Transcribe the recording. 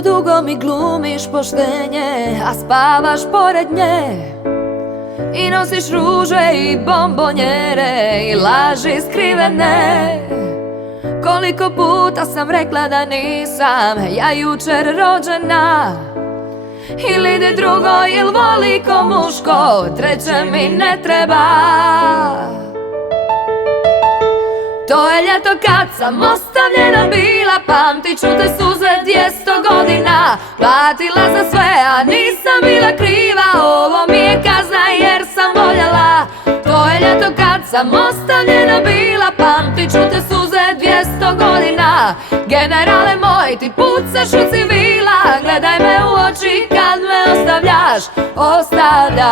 dugo mi glumiš poštenje, a spavaš pored nje. I nosiš ruže i bombonjere i laži skrivene. Koliko puta sam rekla da nisam ja jučer rođena. Ili ide drugo, il voli ko muško, treće mi ne treba. To je ljeto kad sam ostavljena bila, pamtit ću te suze 200 godina. Platila za sve, a nisam bila kriva, ovo mi je kazna jer sam voljela. To je ljeto kad sam ostavljena bila, pamtit ću te suze 200 godina. Generale moj, ti pucaš u civila, gledaj me u oči kad me ostavljaš, ostavljaš.